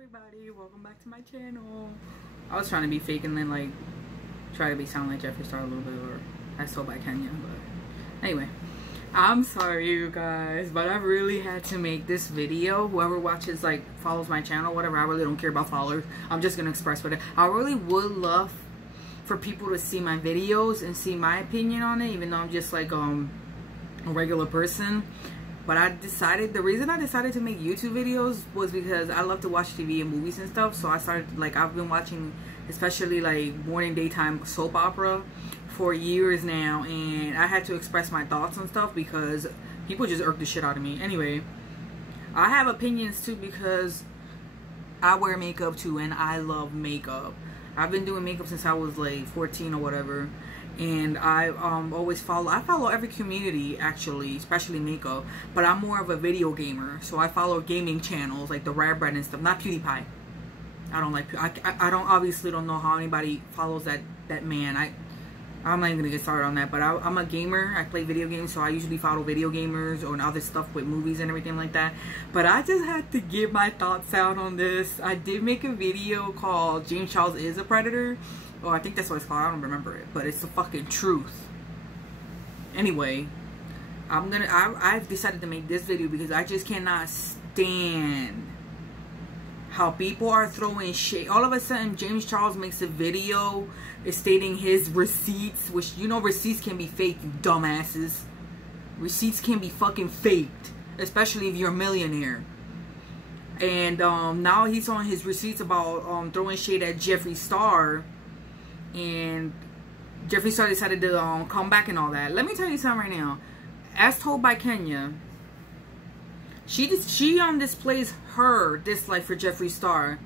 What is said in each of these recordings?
everybody, welcome back to my channel. I was trying to be fake and then like try to sound like Jeffree Star a little bit, or I Told by Kenya, but anyway, I'm sorry you guys, but I really had to make this video. Whoever watches, like, follows my channel, whatever, I really don't care about followers. I'm just gonna express what I really would love for people to see my videos and see my opinion on it, even though I'm just like a regular person. But the reason I decided to make YouTube videos was because I love to watch TV and movies and stuff. So I started, like, I've been watching, especially like morning daytime soap opera for years now, and I had to express my thoughts and stuff because people just irk the shit out of me. Anyway, I have opinions too because I wear makeup too, and I love makeup. I've been doing makeup since I was like 14 or whatever. And I always follow every community, actually, especially makeup, but I'm more of a video gamer, so I follow gaming channels like the Rare Bread and stuff, not PewDiePie. I don't like, I obviously don't know how anybody follows that man. I'm not even gonna get started on that, but I'm a gamer. I play video games, so I usually follow video gamers or other stuff with movies and everything like that. But I just had to give my thoughts out on this. I did make a video called James Charles is a Predator. Oh, I think that's what it's called. I don't remember it, but it's the fucking truth. Anyway, I've decided to make this video because I just cannot stand how people are throwing shit. All of a sudden, James Charles makes a video stating his receipts, which, you know, receipts can be fake, you dumbasses. Receipts can be fucking faked, especially if you're a millionaire. And now he's on his receipts about throwing shade at Jeffree Star. And Jeffree Star decided to come back and all that. Let me tell you something right now. As told by Kenya, she displays her dislike for Jeffree Star.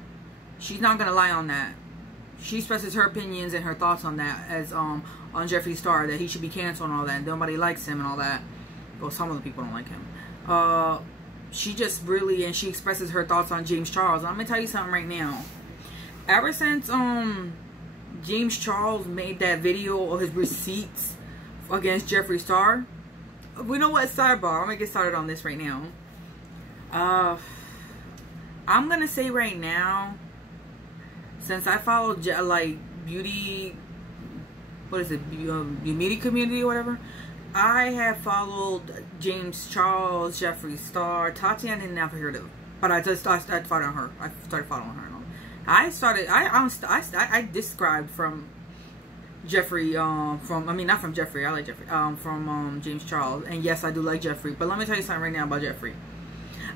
She's not gonna lie on that. She expresses her opinions and her thoughts on that as on Jeffree Star, that he should be canceled and all that. Nobody likes him and all that. Well, some of the people don't like him. She just really, and she expresses her thoughts on James Charles. I'm gonna tell you something right now. Ever since James Charles made that video of his receipts against Jeffree Star, we know what, sidebar, I'm gonna get started on this right now. I'm gonna say right now, since I follow like beauty, what is it, beauty community or whatever, I have followed James Charles, Jeffree Star, Tatiana, and never heard of, but I started following her. I started following her. I described from Jeffree, not from Jeffree, I like Jeffree, from James Charles, and yes, I do like Jeffree, but let me tell you something right now about Jeffree.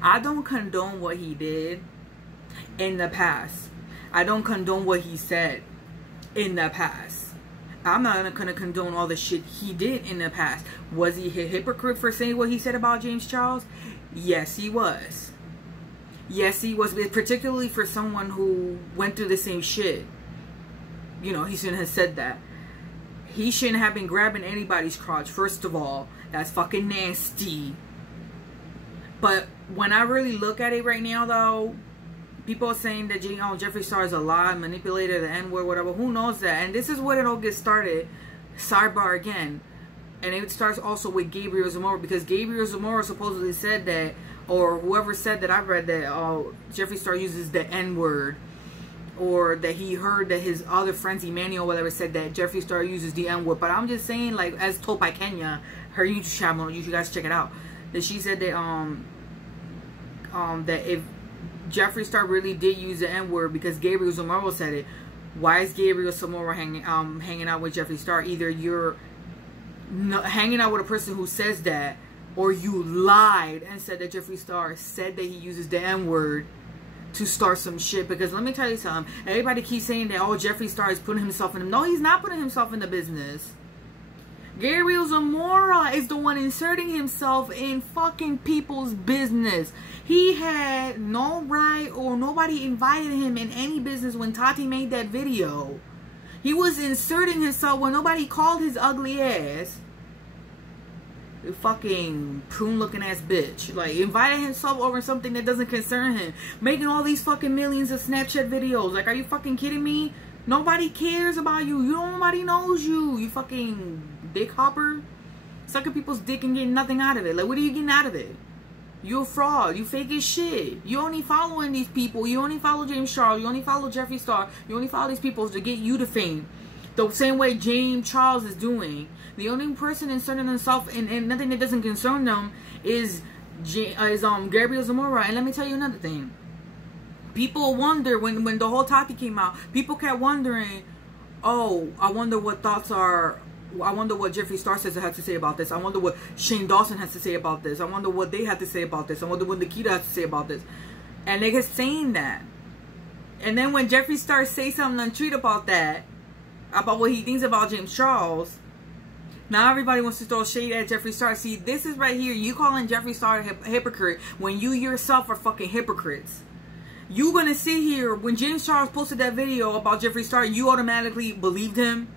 I don't condone what he did in the past. I don't condone what he said in the past. I'm not gonna condone all the shit he did in the past. Was he a hypocrite for saying what he said about James Charles? Yes, he was. Yes, he was, particularly for someone who went through the same shit. You know, he shouldn't have said that. He shouldn't have been grabbing anybody's crotch, first of all. That's fucking nasty. But when I really look at it right now, though, people are saying that Jeffree Star is a lie, manipulator, the N-word, whatever. Who knows that? And this is where it all gets started. Sidebar again. And it starts also with Gabriel Zamora, because Gabriel Zamora supposedly said that, or whoever said that, I read that Jeffree Star uses the N-word, or that he heard that his other friends, Emmanuel, whatever, said that Jeffree Star uses the N-word. But I'm just saying, like, as told by Kenya, her YouTube channel, you guys check it out, that she said that that if Jeffree Star really did use the N-word because Gabriel Zamora said it, why is Gabriel Zamora hanging out with Jeffree Star? Either you're hanging out with a person who says that, or you lied and said that Jeffree Star said that he uses the N-word to start some shit. Because let me tell you something. Everybody keeps saying that, oh, Jeffree Star is putting himself in. No, he's not putting himself in the business. Gabriel Zamora is the one inserting himself in fucking people's business. He had no right, or nobody invited him in any business when Tati made that video. He was inserting himself when nobody called his ugly ass. Fucking prune looking ass bitch. Like, inviting himself over something that doesn't concern him, making all these fucking millions of Snapchat videos. Like, are you fucking kidding me? Nobody cares about you. Nobody knows you. You fucking dick hopper, sucking people's dick and getting nothing out of it. Like, what are you getting out of it? You a fraud. You fake as shit. You only following these people. You only follow James Charles. You only follow Jeffree Star. You only follow these people to get you to fame. The same way James Charles is doing. The only person inserting themselves in nothing that doesn't concern them is Gabriel Zamora. And let me tell you another thing. People wonder when the whole Tati came out. People kept wondering, oh, I wonder what thoughts are. I wonder what Jeffree Star has to say about this. I wonder what Shane Dawson has to say about this. I wonder what they have to say about this. I wonder what Nikita has to say about this. And they kept saying that. And then when Jeffree Star say something untreat about that, about what he thinks about James Charles, now everybody wants to throw shade at Jeffree Star. See, this is right here. You calling Jeffree Star a hypocrite when you yourself are fucking hypocrites. You gonna sit here, when James Charles posted that video about Jeffree Star, you automatically believed him?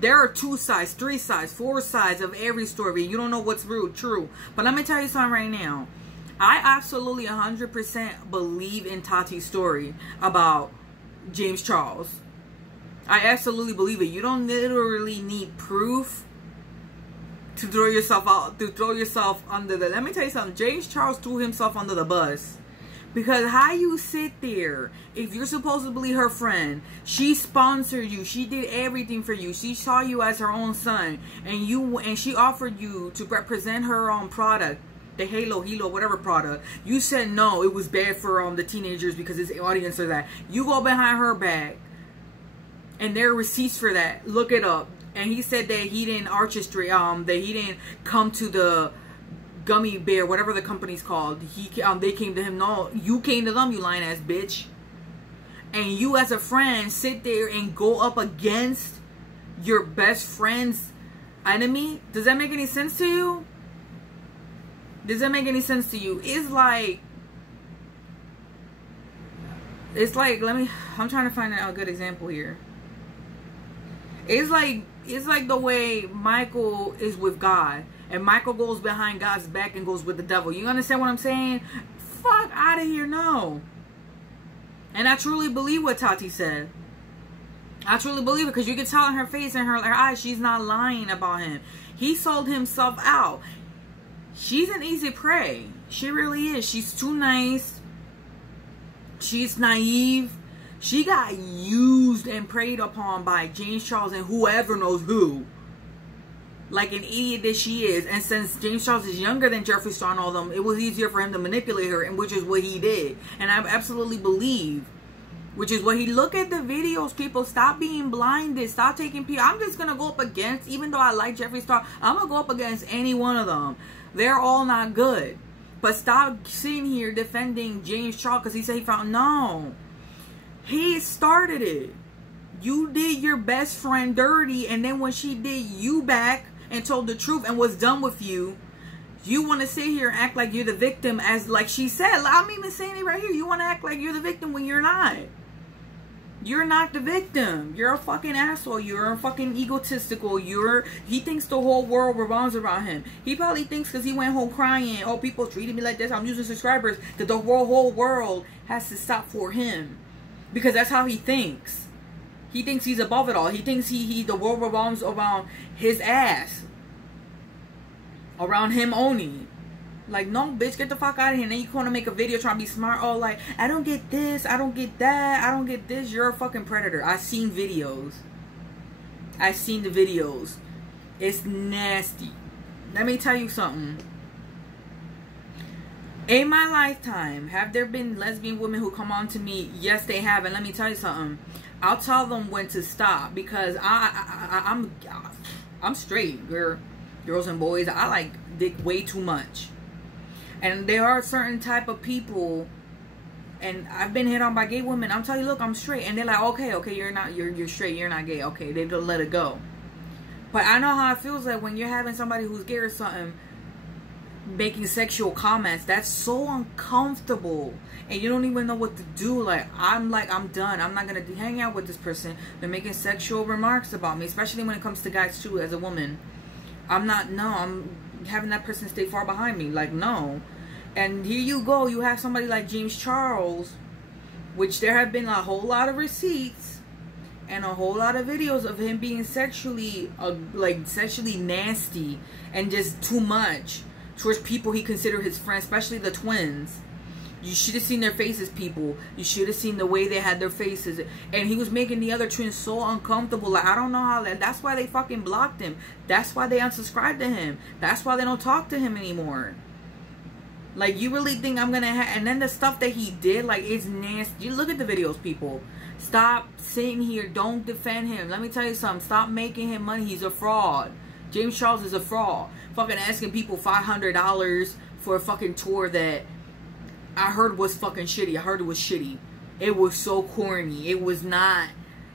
There are 2 sides, 3 sides, 4 sides of every story. You don't know what's true. But let me tell you something right now. I absolutely 100% believe in Tati's story about James Charles. I absolutely believe it. You don't literally need proof to throw yourself out, to throw yourself under the... Let me tell you something. James Charles threw himself under the bus. Because how you sit there, if you're supposedly her friend, she sponsored you, she did everything for you, she saw you as her own son, and she offered you to represent her own product, the Halo, whatever product. You said no, it was bad for the teenagers because it's audience or that. You go behind her back, and there are receipts for that. Look it up. And he said that he didn't that he didn't come to the Gummy Bear, whatever the company's called. They came to him. No, you came to them, you lying ass bitch. And you as a friend sit there and go up against your best friend's enemy? Does that make any sense to you? Does that make any sense to you? It's like, I'm trying to find a good example here. It's like the way Michael is with God. And Michael goes behind God's back and goes with the devil. You understand what I'm saying? Fuck out of here, no. And I truly believe what Tati said. I truly believe it because you can tell in her face and her eyes she's not lying about him. He sold himself out. She's an easy prey. She really is. She's too nice. She's naive. She got used and preyed upon by James Charles and whoever knows who. Like an idiot that she is. And since James Charles is younger than Jeffree Star and all them, it was easier for him to manipulate her, and which is what he did. And I absolutely believe, which is what he... Look at the videos, people. Stop being blinded. Stop taking people. I'm just going to go up against, even though I like Jeffree Star, I'm going to go up against any one of them. They're all not good. But stop sitting here defending James Charles because he said he found... No. He started it. You did your best friend dirty, and then when she did you back and told the truth and was done with you, you want to sit here and act like you're the victim, as like she said. I'm even saying it right here. You want to act like you're the victim when you're not. You're not the victim. You're a fucking asshole. You're a fucking egotistical. He thinks the whole world revolves around him. He probably thinks because he went home crying, oh, people treated me like this, I'm losing subscribers, that the whole world has to stop for him. Because that's how he thinks. He thinks he's above it all. He thinks the world revolves around his ass. Around him only. Like, no, bitch, get the fuck out of here. And then you want to make a video trying to be smart. Oh, like, I don't get this. I don't get that. I don't get this. You're a fucking predator. I've seen videos. I've seen the videos. It's nasty. Let me tell you something. In my lifetime, have there been lesbian women who come on to me? Yes, they have. And let me tell you something. I'll tell them when to stop, because I'm straight. Girls and boys, I like dick way too much. And there are certain type of people, and I've been hit on by gay women. I'm telling you, look, I'm straight, and they're like, okay, you're straight, you're not gay. Okay, they don't let it go. But I know how it feels like when you're having somebody who's gay or something making sexual comments. That's so uncomfortable, and you don't even know what to do. Like, I'm done. I'm not gonna hang out with this person. They're making sexual remarks about me, especially when it comes to guys too. As a woman, I'm having that person stay far behind me. Like, no. And here you go, you have somebody like James Charles, which there have been a whole lot of receipts and a whole lot of videos of him being sexually nasty and just too much towards people he considered his friends, especially the twins. You should have seen their faces, people. You should have seen the way they had their faces. And he was making the other twins so uncomfortable. Like, I don't know how that... That's why they fucking blocked him. That's why they unsubscribed to him. That's why they don't talk to him anymore. Like, you really think I'm gonna have... And then the stuff that he did, like, it's nasty. You look at the videos, people. Stop sitting here. Don't defend him. Let me tell you something. Stop making him money. He's a fraud. James Charles is a fraud. Fucking asking people $500 for a fucking tour that I heard was fucking shitty. I heard it was shitty. It was so corny. It was not.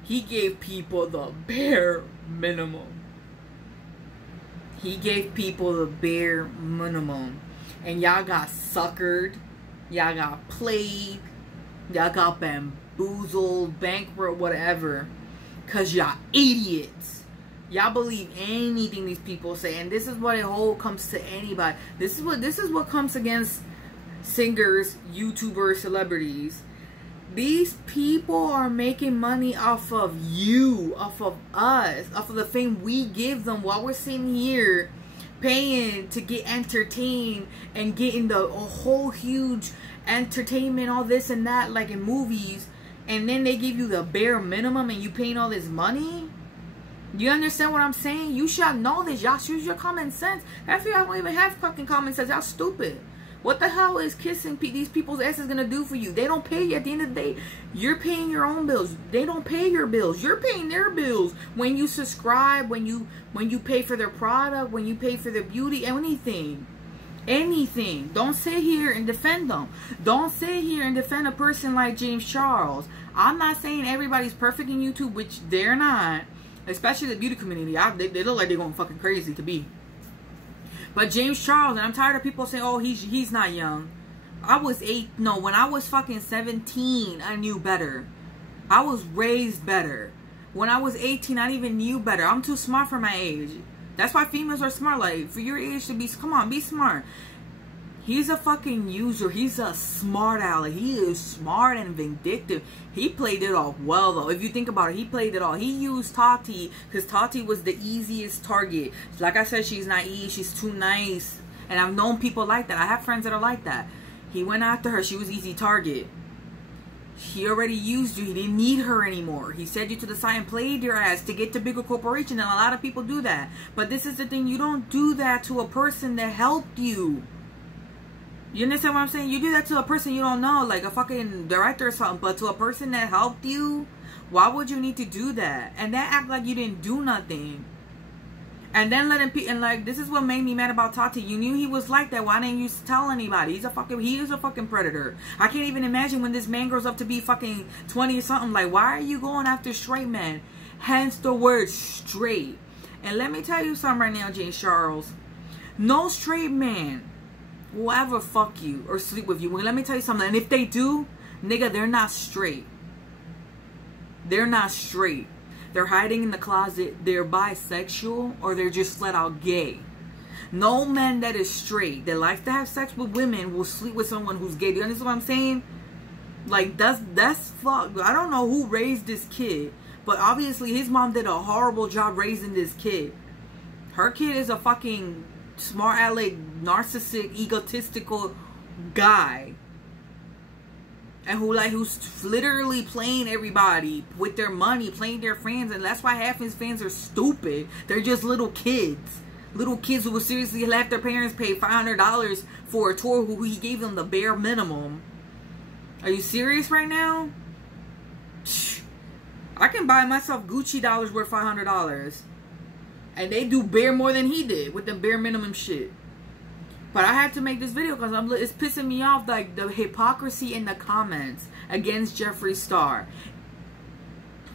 He gave people the bare minimum. He gave people the bare minimum. And y'all got suckered. Y'all got played. Y'all got bamboozled, bankrupt, whatever. Because y'all idiots. Y'all believe anything these people say. And this is what it whole comes to anybody. This is what comes against singers, YouTubers, celebrities. These people are making money off of you, off of us, off of the fame we give them while we're sitting here paying to get entertained and getting a whole huge entertainment, all this and that, like in movies, and then they give you the bare minimum and you paying all this money. You understand what I'm saying? You should know this. Y'all use your common sense. Half of y'all don't even have fucking common sense. Y'all stupid. What the hell is kissing these people's asses gonna do for you? They don't pay you. At the end of the day, you're paying your own bills. They don't pay your bills. You're paying their bills. When you subscribe, when you pay for their product, when you pay for their beauty, anything. Anything. Don't sit here and defend them. Don't sit here and defend a person like James Charles. I'm not saying everybody's perfect in YouTube, which they're not. Especially the beauty community. They look like they're going fucking crazy to be. But James Charles, and I'm tired of people saying, oh, he's not young. When I was fucking 17, I knew better. I was raised better. When I was 18, I even knew better. I'm too smart for my age. That's why females are smart. Like, for your age to be, come on, be smart. He's a fucking user. He's a smart aleck. He is smart and vindictive. He played it off well, though. If you think about it, he played it off. He used Tati because Tati was the easiest target. Like I said, she's naive. She's too nice. And I've known people like that. I have friends that are like that. He went after her. She was easy target. He already used you. He didn't need her anymore. He set you to the side and played your ass to get to bigger corporation. And a lot of people do that. But this is the thing. You don't do that to a person that helped you. You understand what I'm saying? You do that to a person you don't know, like a fucking director or something. But to a person that helped you, why would you need to do that? And then act like you didn't do nothing. And then let him and like, this is what made me mad about Tati. You knew he was like that. Why didn't you tell anybody? He is a fucking predator. I can't even imagine when this man grows up to be fucking 20 or something. Like, why are you going after straight men? Hence the word straight. And let me tell you something right now, James Charles. No straight man will ever fuck you or sleep with you. Well, let me tell you something. And if they do, nigga, they're not straight. They're not straight. They're hiding in the closet. They're bisexual or they're just flat out gay. No man that is straight that likes to have sex with women will sleep with someone who's gay. Do you understand what I'm saying? Like, that's fuck. I don't know who raised this kid, but obviously his mom did a horrible job raising this kid. Her kid is a fucking smart aleck, narcissistic, egotistical guy, and who's literally playing everybody with their money, playing their fans, and that's why half his fans are stupid. They're just little kids who will seriously let their parents pay $500 for a tour who he gave them the bare minimum. Are you serious right now? I can buy myself Gucci dollars worth $500. And they do bare more than he did with the bare minimum shit. But I had to make this video because it's pissing me off, like the hypocrisy in the comments against Jeffree Star.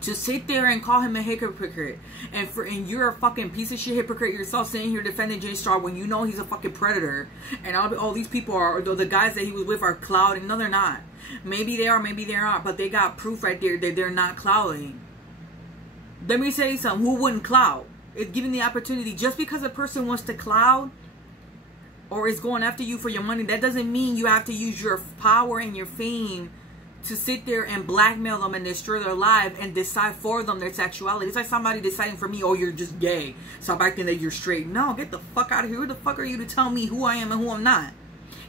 To sit there and call him a hypocrite, and you're a fucking piece of shit hypocrite yourself, sitting here defending Jay Star when you know he's a fucking predator, and all these people are, the guys that he was with are clouding. No, they're not. Maybe they are, maybe they aren't, but they got proof right there that they're not clouding. Let me say something. Who wouldn't cloud? It's given the opportunity. Just because a person wants to cloud or is going after you for your money, that doesn't mean you have to use your power and your fame to sit there and blackmail them and destroy their life and decide for them their sexuality. It's like somebody deciding for me, oh, you're just gay, stop acting that you're straight. No, get the fuck out of here. Who the fuck are you to tell me who I am and who I'm not?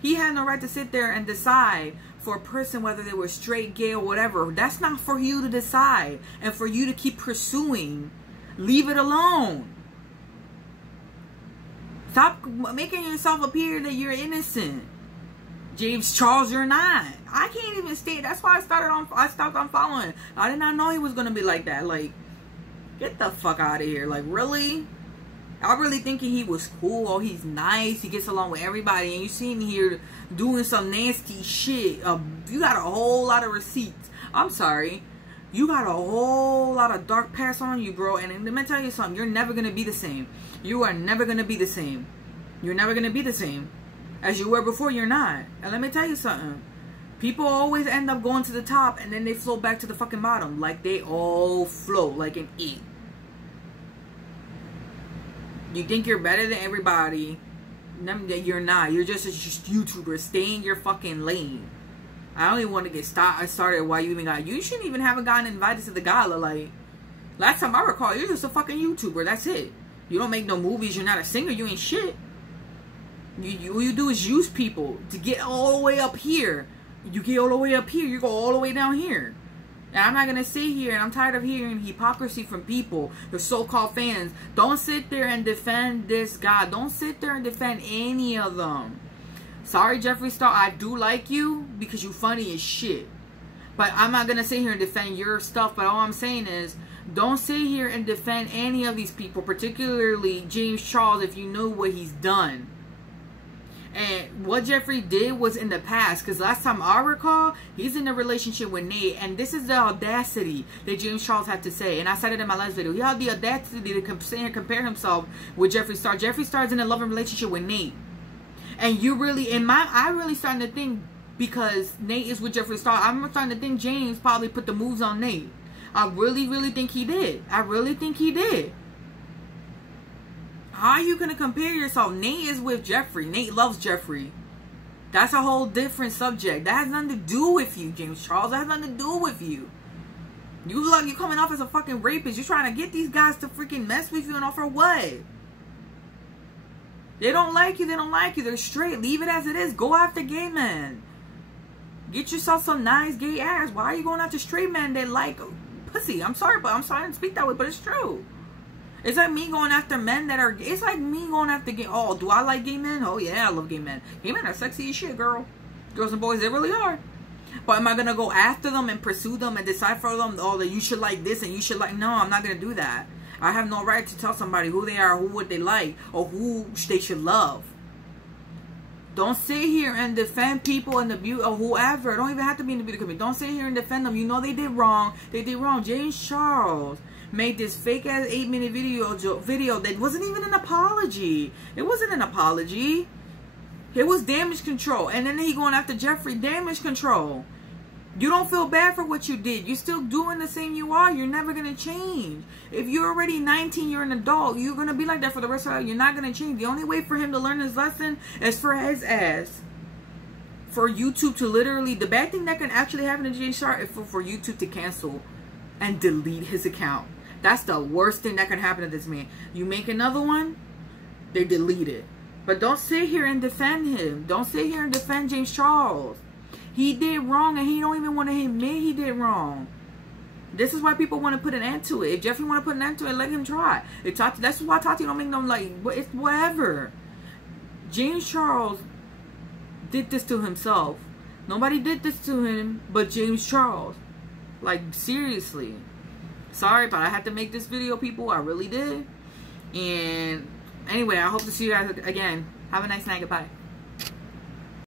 He had no right to sit there and decide for a person whether they were straight, gay, or whatever. That's not for you to decide and for you to keep pursuing. Leave it alone. Stop making yourself appear that you're innocent. James Charles, you're not. I can't even stay. That's why I stopped unfollowing. I did not know he was gonna be like that. Like, get the fuck out of here. Like, really? I really thinking he was cool. Oh, he's nice. He gets along with everybody. And you see him here doing some nasty shit. You got a whole lot of receipts. I'm sorry. You got a whole lot of dark past on you, bro. And let me tell you something. You're never gonna be the same. You are never gonna be the same. You're never gonna be the same as you were before. You're not. And let me tell you something. People always end up going to the top and then they float back to the fucking bottom. Like they all float like an E. You think you're better than everybody. You're not. You're just a YouTuber. Stay in your fucking lane. I don't even want to get started why you even got. You shouldn't even have gotten invited to the gala. Like, last time I recall, you're just a fucking YouTuber. That's it. You don't make no movies. You're not a singer. You ain't shit. All you do is use people to get all the way up here. You get all the way up here, you go all the way down here. And I'm not going to sit here, and I'm tired of hearing hypocrisy from people, the so-called fans. Don't sit there and defend this guy. Don't sit there and defend any of them. Sorry, Jeffree Star, I do like you because you funny as shit. But I'm not going to sit here and defend your stuff. But all I'm saying is, don't sit here and defend any of these people, particularly James Charles, if you know what he's done. And what Jeffree did was in the past, because last time I recall, he's in a relationship with Nate, and this is the audacity that James Charles had to say, and I said it in my last video. He had the audacity to compare himself with Jeffree Star. Jeffree Star's in a loving relationship with Nate, and you really, I really starting to think, because Nate is with Jeffree Star, I'm starting to think James probably put the moves on Nate. I really, really think he did. I really think he did. How are you going to compare yourself? Nate is with Jeffree. Nate loves Jeffree. That's a whole different subject. That has nothing to do with you, James Charles. That has nothing to do with you. You coming off as a fucking rapist. You're trying to get these guys to freaking mess with you and all for what? They don't like you. They don't like you. They're straight. Leave it as it is. Go after gay men. Get yourself some nice gay ass. Why are you going after straight men that like pussy? I'm sorry, but I'm sorry to speak that way, but it's true. It's like me going after men that are... It's like me going after gay... Oh, do I like gay men? Oh, yeah, I love gay men. Gay men are sexy as shit, girl. Girls and boys, they really are. But am I going to go after them and pursue them and decide for them, oh, that you should like this and you should like... No, I'm not going to do that. I have no right to tell somebody who they are, who what they like, or who they should love. Don't sit here and defend people in the beauty... Or whoever. It don't even have to be in the beauty community. Don't sit here and defend them. You know they did wrong. They did wrong. James Charles made this fake ass 8-minute video that wasn't even an apology. It wasn't an apology. It was damage control. And then he going after Jeffree. Damage control. You don't feel bad for what you did. You're still doing the same you are. You're never going to change. If you're already 19, you're an adult. You're going to be like that for the rest of your life. You're not going to change. The only way for him to learn his lesson is for his ass. For YouTube to literally... The bad thing that can actually happen to Jay Sharp is for YouTube to cancel and delete his account. That's the worst thing that can happen to this man. You make another one, they delete it. But don't sit here and defend him. Don't sit here and defend James Charles. He did wrong and he don't even want to admit he did wrong. This is why people want to put an end to it. If Jeffree want to put an end to it, let him try. That's why Tati don't make them like, it's whatever. James Charles did this to himself. Nobody did this to him but James Charles. Like, seriously. Sorry, but I had to make this video, people. I really did. And anyway, I hope to see you guys again. Have a nice night. Goodbye.